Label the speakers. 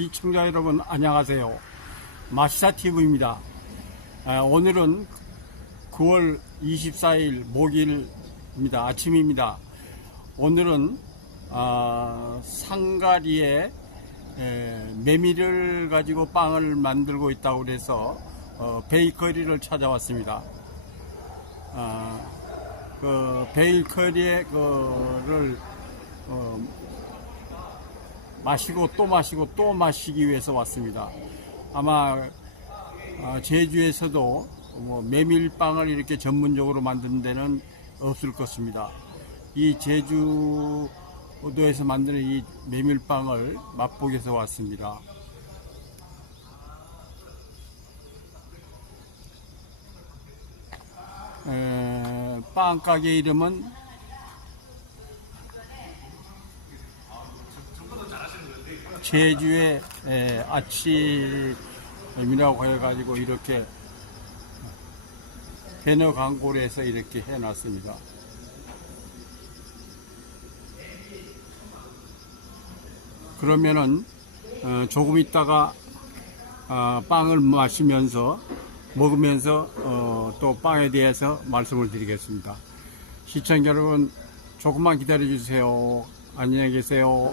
Speaker 1: 시청자 여러분 안녕하세요. 마시사 TV입니다. 오늘은 9월 24일 목요일입니다. 아침입니다. 오늘은 아, 상가리에 에, 메밀을 가지고 빵을 만들고 있다고 그래서 어, 베이커리를 찾아왔습니다. 아, 그 베이커리에 그를 어, 마시고 또 마시고 또 마시기 위해서 왔습니다. 아마 아, 제주에서도 뭐 메밀빵을 이렇게 전문적으로 만드는 데는 없을 것입니다. 이 제주도에서 만드는 이 메밀빵을 맛보기 위해서 왔습니다. 에, 빵 가게 이름은 제주의 에, 아침이라고 해가지고 이렇게 배너 광고를 해서 이렇게 해놨습니다. 그러면은 어, 조금 있다가 아, 빵을 마시면서 먹으면서 어, 또 빵에 대해서 말씀을 드리겠습니다. 시청자 여러분 조금만 기다려 주세요. 안녕히 계세요.